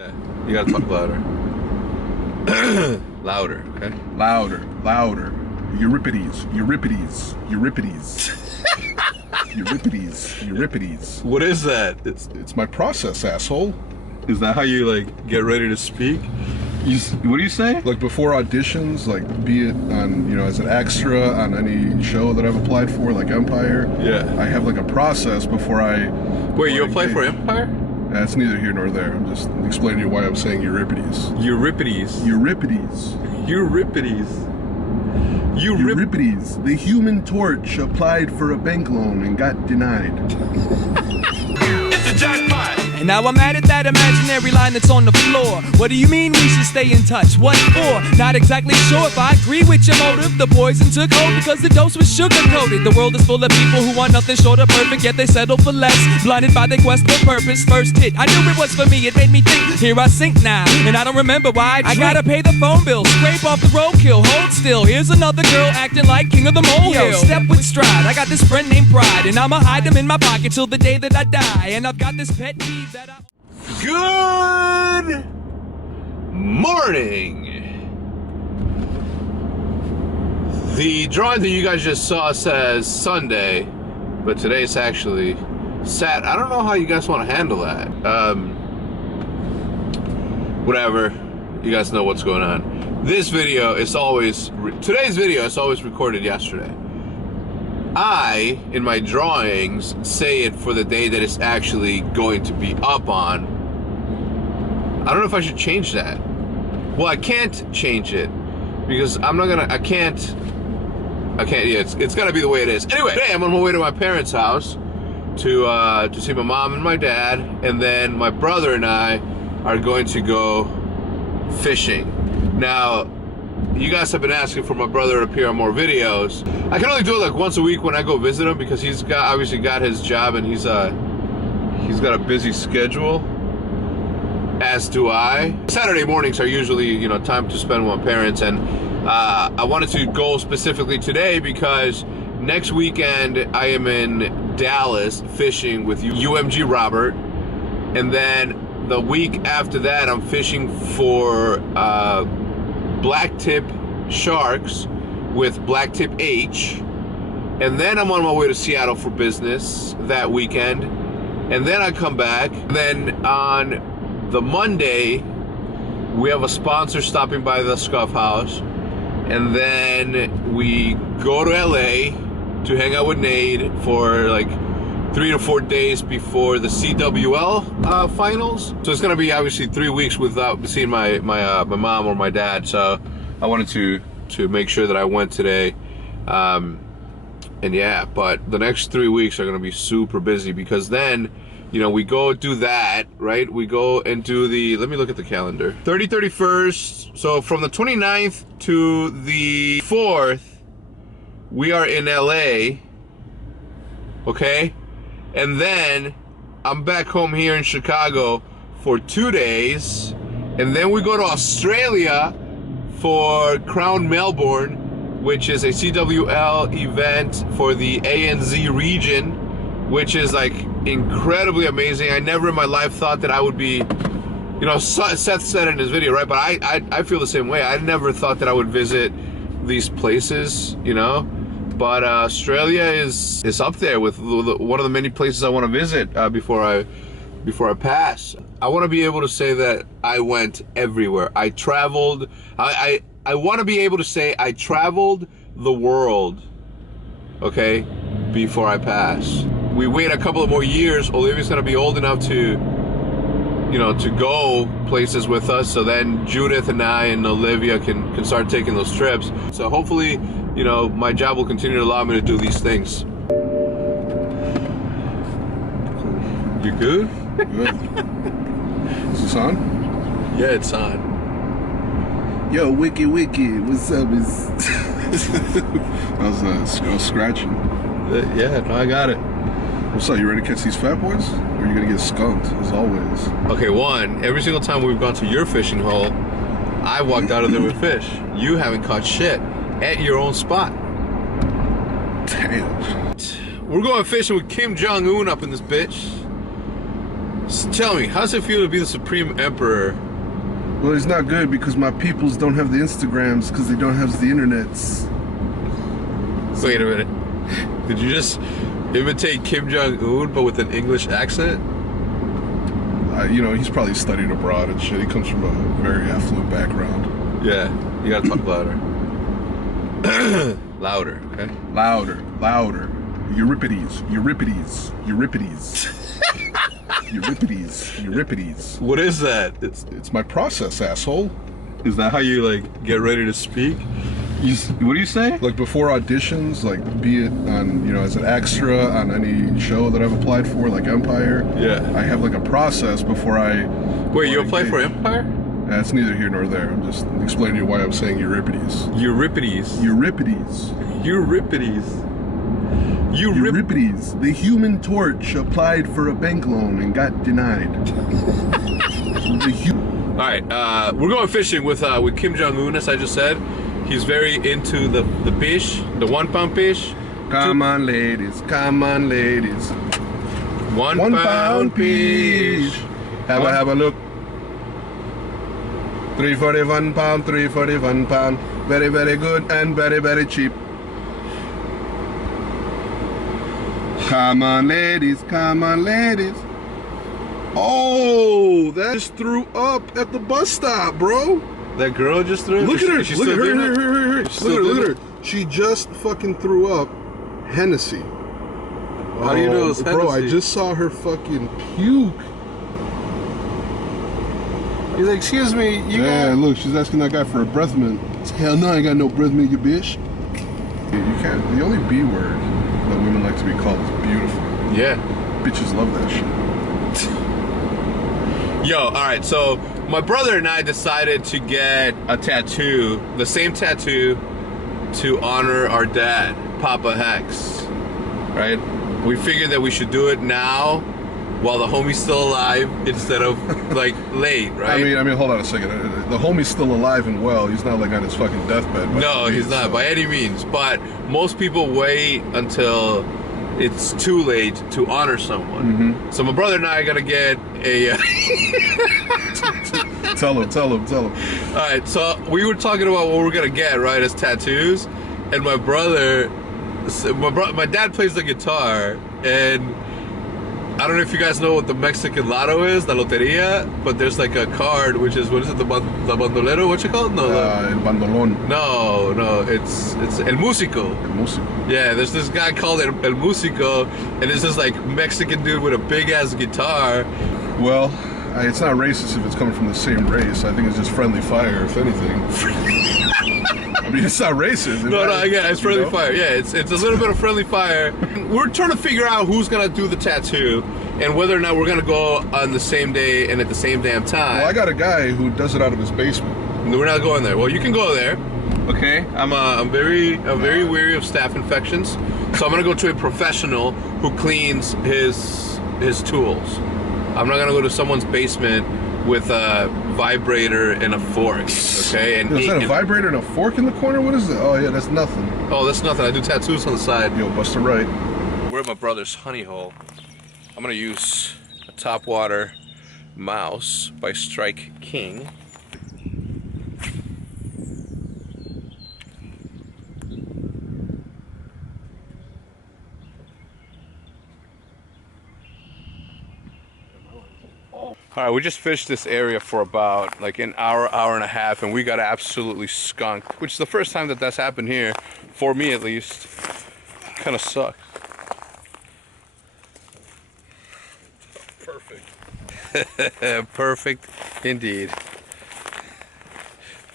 Yeah, you gotta talk louder. Louder, okay? Louder, louder. Euripides, Euripides, Euripides. Euripides, Euripides. What is that? It's my process, asshole. Is that how you like get ready to speak? What do you say? Like before auditions, like be it on, you know, as an extra on any show that I've applied for, like Empire. Yeah. I have like a process before I. Wait, you applied for Empire? That's neither here nor there. I'm just explaining to you why I'm saying Euripides. Euripides. Euripides. Euripides. Euripides. The Human Torch applied for a bank loan and got denied. It's a jackpot. And now I'm mad at that imaginary line that's on the floor. What do you mean we should stay in touch? What for? Not exactly sure if I agree with your motive. The poison took hold because the dose was sugar-coated. The world is full of people who want nothing short of perfect, yet they settle for less. Blinded by their quest for purpose. First hit, I knew it was for me, it made me think. Here I sink now, and I don't remember why I gotta pay the phone bill, scrape off the roadkill. Hold still, here's another girl acting like king of the molehill. Step with stride, I got this friend named Pride, and I'ma hide him in my pocket till the day that I die. And I've got this pet peeve that I... Good morning. The drawing that you guys just saw says Sunday, but today's actually Sat. I don't know how you guys want to handle that. Whatever. You guys know what's going on. This video is always today's video is always recorded yesterday. I, in my drawings, say it for the day that it's actually going to be up on. I don't know if I should change that. Well, I can't change it because I can't, yeah, it's gotta be the way it is. Anyway, today I'm on my way to my parents' house to see my mom and my dad, and then my brother and I are going to go fishing. Now, you guys have been asking for my brother to appear on more videos. I can only do it like once a week when I go visit him because he's obviously got his job and he's got a busy schedule, as do I. Saturday mornings are usually, you know, time to spend with my parents, and I wanted to go specifically today because next weekend I am in Dallas fishing with UMG Robert, and then the week after that I'm fishing for black tip sharks with black tip H, and then I'm on my way to Seattle for business that weekend, and then I come back. And then on the Monday we have a sponsor stopping by the Scuff House, and then we go to LA to hang out with Nate for like 3 to 4 days before the CWL finals. So it's gonna be obviously 3 weeks without seeing my mom or my dad. So I wanted to make sure that I went today. And yeah, but the next 3 weeks are gonna be super busy because then, you know, we go do that, right? We go and do the, let me look at the calendar. 31st, so from the 29th to the 4th, we are in LA, okay? And then I'm back home here in Chicago for 2 days, and then we go to Australia for Crown Melbourne, which is a CWL event for the ANZ region, which is like incredibly amazing. I never in my life thought that I would be, you know, Seth said in his video, right? But I feel the same way. I never thought that I would visit these places, you know? But Australia is up there with one of the many places I want to visit before I pass. I want to be able to say that I went everywhere. I traveled. I want to be able to say I traveled the world, okay, before I pass. We wait a couple of more years. Olivia's gonna be old enough to, you know, to go places with us. So then Judith and I and Olivia can start taking those trips. So hopefully, you know, my job will continue to allow me to do these things. You good? Good. Is this on? Yeah, it's on. Yo, Wiki, what's up? I was scratching. Yeah, no, I got it. What's up? You ready to catch these fat boys? Or are you gonna get skunked, as always? Okay, one, every single time we've gone to your fishing hole, I walked out of there with fish. You haven't caught shit at your own spot. Damn. We're going fishing with Kim Jong-un up in this bitch. Tell me, how does it feel to be the Supreme Emperor? Well, it's not good because my peoples don't have the Instagrams because they don't have the internets. Wait a minute. Did you just imitate Kim Jong-un but with an English accent? You know, he's probably studied abroad and shit. He comes from a very affluent background. Yeah, you gotta talk louder. Louder, okay? Louder, louder. Euripides, Euripides, Euripides. Euripides, Euripides. What is that? It's my process, asshole. Is that how you like get ready to speak? What do you say? Like before auditions, like be it on, you know, as an extra on any show that I've applied for, like Empire. Yeah. I have like a process before I. Wait, you applied for Empire? That's neither here nor there. I'm just explaining to you why I'm saying Euripides. Euripides. Euripides. Euripides. Euripides. The Human Torch applied for a bank loan and got denied. All right, we're going fishing with Kim Jong-un, as I just said. He's very into the fish, the 1 pound fish. Come on, ladies. Come on, ladies. 1 1 pound pound fish. Have a look. 341 pound, 341 pound. Very, very good and very, very cheap. Come on, ladies. Come on, ladies. Oh, that just threw up at the bus stop, bro. That girl just threw it? Look at her. She's Look at still her. doing it? Look at her. She just fucking threw up Hennessy. How do you know it's Bro, I Hennessy? just saw her fucking puke. He's like, excuse me, Yeah, look, she's asking that guy for a breath mint. Hell no, I ain't got no breath mint, you bitch. You can't. The only B word that women like to be called is beautiful. Yeah. Bitches love that shit. Yo, all right, so my brother and I decided to get a tattoo, the same tattoo, to honor our dad, Papa HECZ, right? We figured that we should do it now while the homie's still alive instead of like late, right? I mean, hold on a second. The homie's still alive and well. He's not like on his fucking deathbed. No, he's not by any means, but most people wait until it's too late to honor someone. Mm-hmm. So my brother and I are gonna get a Tell him. all right, so we were talking about what we're gonna get, right, as tattoos, and my dad plays the guitar, and I don't know if you guys know what the Mexican lotto is, la loteria, but there's like a card, which is, what is it, the bandolero, what's it called? No, El bandolón. no, it's El Músico. El músico. Yeah, there's this guy called El Músico, and it's this like Mexican dude with a big ass guitar. Well, it's not racist if it's coming from the same race. I think it's just friendly fire, if anything. I mean, it's not racist. No, yeah, it's friendly fire. Yeah, it's a little bit of friendly fire. We're trying to figure out who's gonna do the tattoo and whether or not we're gonna go on the same day and at the same damn time. Well, I got a guy who does it out of his basement. No, we're not going there. Well, you can go there. Okay, I'm very wary of staph infections, so I'm gonna go to a professional who cleans his tools. I'm not gonna go to someone's basement with a vibrator and a fork. Okay, and Is that a vibrator and a fork in the corner? What is that? Oh yeah, that's nothing. Oh, that's nothing. I do tattoos on the side. Yo, Buster Right. We're at my brother's honey hole. I'm gonna use a Topwater mouse by Strike King. All right, we just fished this area for about like an hour and a half, and we got absolutely skunked, which is the first time that that's happened here, for me at least. Kind of sucked. Perfect. Perfect indeed.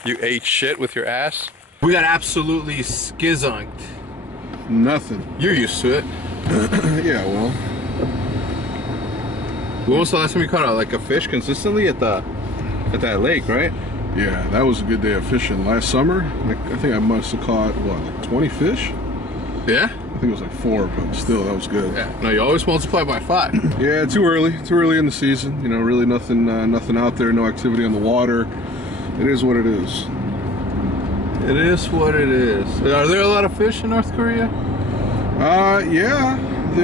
You ate shit with your ass? We got absolutely skizunked. Nothing. You're used to it. Yeah, well. When was the last time you caught like a fish consistently at that lake, right? Yeah, that was a good day of fishing. Last summer, I think I must have caught, what, like 20 fish? Yeah? I think it was like 4, but still, that was good. Yeah. No, you always multiply by 5. Yeah, too early in the season. You know, really nothing out there, no activity on the water. It is what it is. It is what it is. Are there a lot of fish in North Korea? Yeah. We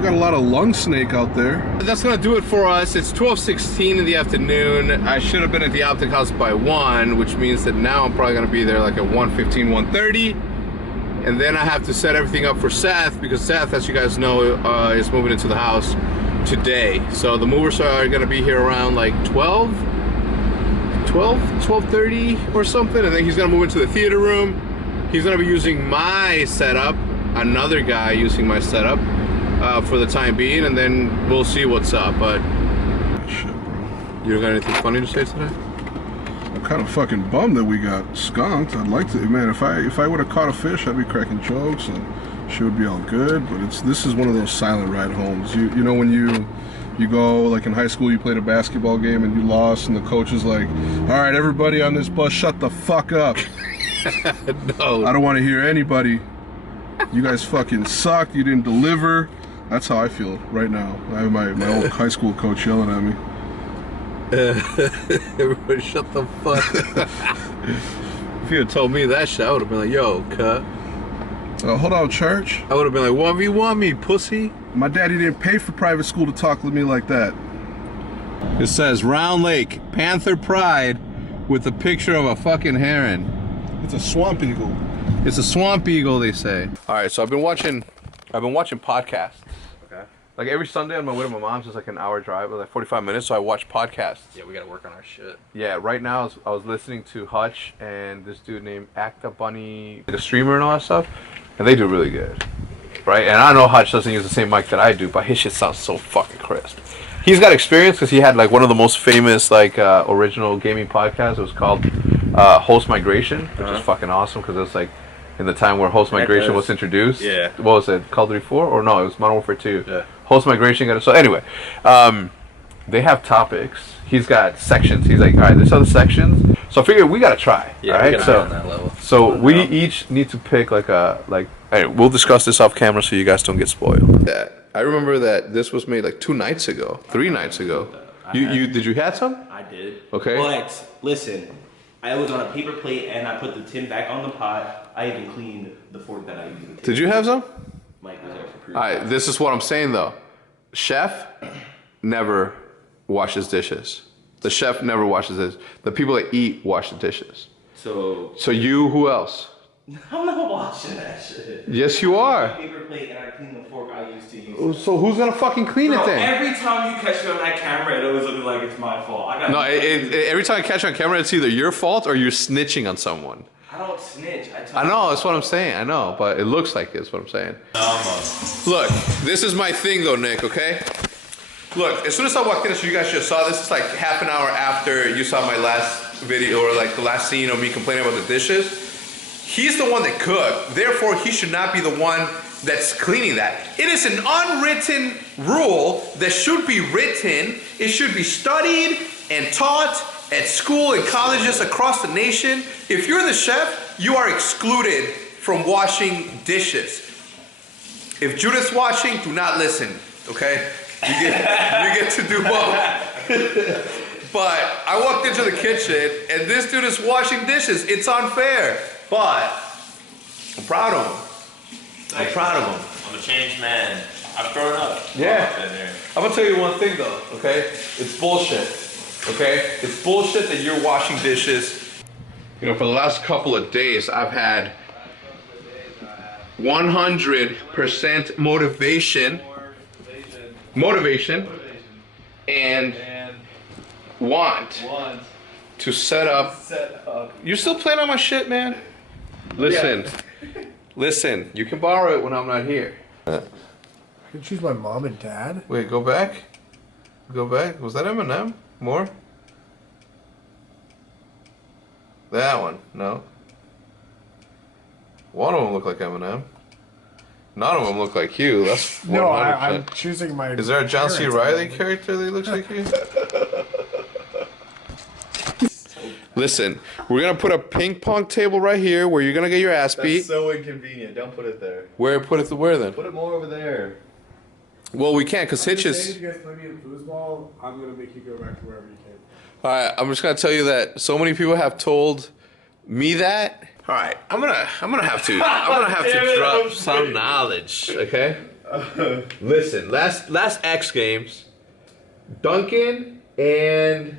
got a lot of lung snake out there. That's gonna do it for us. It's 12:16 in the afternoon. I should have been at the Optic House by 1, which means that now I'm probably gonna be there like at 1:15, 1:30. And then I have to set everything up for Seth, because Seth, as you guys know, is moving into the house today. So the movers are gonna be here around like 12:30 or something, and then he's gonna move into the theater room. He's gonna be using my setup, another guy using my setup for the time being, and then we'll see what's up. But Shit, bro. you don't got anything funny to say today? I'm kind of fucking bummed that we got skunked. I'd like to, man. If I would have caught a fish, I'd be cracking jokes and shit would be all good. But this is one of those silent ride homes. You know when you go, like in high school, you played a basketball game and you lost, and the coach is like, "All right, everybody on this bus, shut the fuck up." No. I don't want to hear anybody. You guys fucking sucked. You didn't deliver. That's how I feel right now. I have my old high school coach yelling at me. Everybody shut the fuck up. If you had told me that shit, I would have been like, yo, cut. Hold on, church. I would have been like, 1v1 me, pussy. My daddy didn't pay for private school to talk to me like that. It says Round Lake, Panther Pride, with a picture of a fucking heron. It's a swamp eagle. It's a swamp eagle, they say. All right, so I've been watching podcasts. Okay. Like every Sunday on my way to my mom's, it's like an hour drive, like 45 minutes. So I watch podcasts. Yeah, we gotta work on our shit. Yeah, right now I was listening to Hutch and this dude named Acta Bunny, the streamer and all that stuff, and they do really good, right? And I know Hutch doesn't use the same mic that I do, but his shit sounds so fucking crisp. He's got experience because he had like one of the most famous like original gaming podcasts. It was called Host Migration, which is fucking awesome because it's like in the time where Host Migration was introduced. Yeah. What was it? Call of Duty 4? Or no, it was Modern Warfare 2. Yeah. Host Migration got it. So anyway, they have topics. He's got sections. He's like, all right, there's other sections. So I figured we gotta try. Yeah, all right? we gotta be on that level. So we each need to pick like hey, we'll discuss this off camera so you guys don't get spoiled. I remember that this was made like 2 nights ago, 3 nights ago. Did you have some? I did. Okay. But listen, I was on a paper plate and I put the tin back on the pot. I even cleaned the fork that I used. Did you have some? Mike was there for proof. All right, this is what I'm saying though. Chef never washes dishes. The chef never washes dishes. The people that eat wash the dishes. So you, who else? I'm not washing that shit. Yes, you are. Paper plate and I cleaned the fork I used to use. So who's gonna fucking clean it then? Every time you catch me on that camera, it always looks like it's my fault. No, every time I catch you on camera, it's either your fault or you're snitching on someone. I don't snitch. I know, that's what I'm saying. I know, but it looks like it's what I'm saying. Look, this is my thing though, Nick, okay? Look, as soon as I walked in, so you guys just saw this, is like half an hour after you saw my last video or like the last scene of me complaining about the dishes. He's the one that cooked, therefore he should not be the one that's cleaning that. It is an unwritten rule that should be written. It should be studied and taught at school and colleges across the nation. If you're the chef, you are excluded from washing dishes. If Judith's watching, do not listen, okay? You get to do both. But I walked into the kitchen and this dude is washing dishes. It's unfair, but I'm proud of him. I'm proud of him. I'm a changed man. I've grown up. Yeah. I'm gonna tell you one thing though, okay? It's bullshit, okay? It's bullshit that you're washing dishes. You know, for the last couple of days, I've had 100% motivation and want to set up. You still playing on my shit, man? Listen, listen, you can borrow it when I'm not here. I can choose my mom and dad. Wait, go back. Go back. Was that Eminem? More? That one. No. One of them looked like Eminem. None of them look like you. That's 100%. No, I'm choosing my. Is there a John C. Reilly character that looks like you? Listen, we're gonna put a ping pong table right here where you're gonna get your ass beat. That's so inconvenient. Don't put it there. Where then? Put it more over there. Well, we can't because Hitch is. If you guys play me in foosball, I'm gonna make you go back to wherever you came. All right, I'm just gonna tell you that so many people have told me that. All right, I'm gonna have to drop some knowledge, okay? Listen, last X Games, Duncan and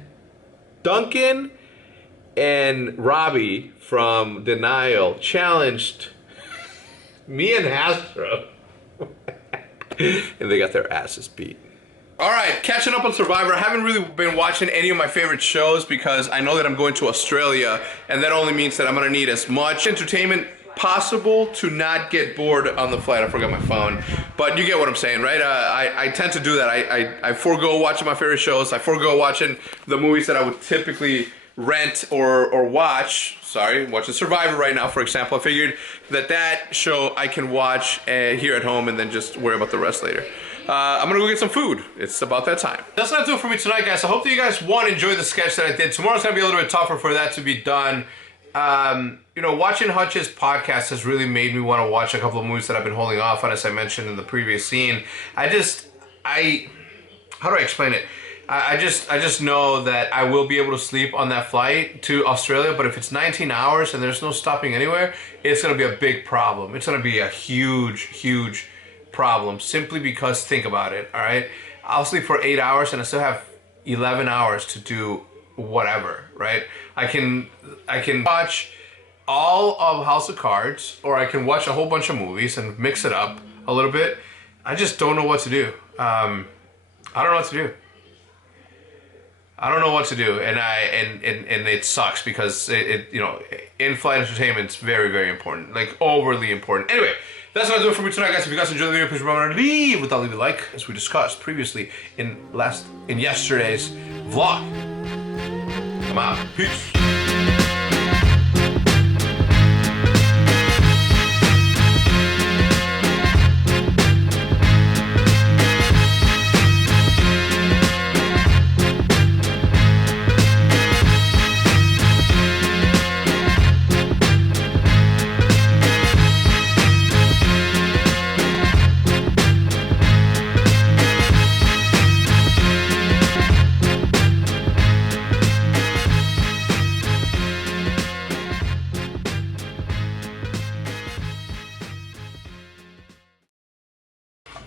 Robbie from Denial challenged me and Astro, and they got their asses beat. All right, catching up on Survivor. I haven't really been watching any of my favorite shows because I know that I'm going to Australia, and that only means that I'm gonna need as much entertainment possible to not get bored on the flight. I forgot my phone, but you get what I'm saying, right? I tend to do that. I forego watching my favorite shows. I forego watching the movies that I would typically rent or watch. Sorry, watching Survivor right now, for example. I figured that show I can watch here at home and then just worry about the rest later. I'm gonna go get some food. It's about that time. That's not do it for me tonight, guys. I hope that you guys, one, enjoy the sketch that I did. Tomorrow's gonna be a little bit tougher for that to be done. You know, watching Hutch's podcast has really made me want to watch a couple of movies that I've been holding off on, as I mentioned in the previous scene. How do I explain it? I just know that I will be able to sleep on that flight to Australia, but if it's 19 hours and there's no stopping anywhere, it's going to be a big problem. It's going to be a huge problem, simply because, think about it, all right? I'll sleep for 8 hours and I still have 11 hours to do whatever, right? I can watch all of House of Cards, or I can watch a whole bunch of movies and mix it up a little bit. I just don't know what to do. I don't know what to do. I don't know what to do, and it sucks because it you know, in-flight entertainment's very important, like overly important. Anyway, that's gonna do it for me tonight, guys. If you guys enjoyed the video, please remember to leave a like, as we discussed previously in yesterday's vlog. I'm out. Peace.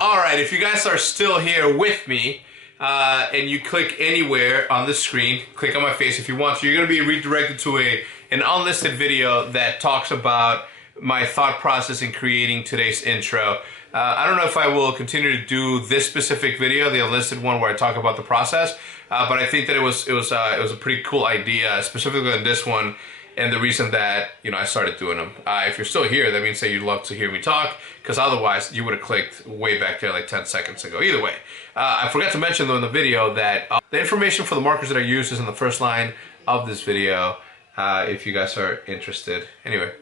Alright, if you guys are still here with me, and you click anywhere on the screen, click on my face if you want to, you're going to be redirected to an unlisted video that talks about my thought process in creating today's intro. I don't know if I will continue to do this specific video, the unlisted one where I talk about the process, but I think that it was a pretty cool idea, specifically on this one. And the reason that, you know, I started doing them. If you're still here, that means that you'd love to hear me talk, because otherwise you would have clicked way back there like 10 seconds ago. Either way, I forgot to mention though in the video that the information for the markers that I use is in the first line of this video, if you guys are interested. Anyway.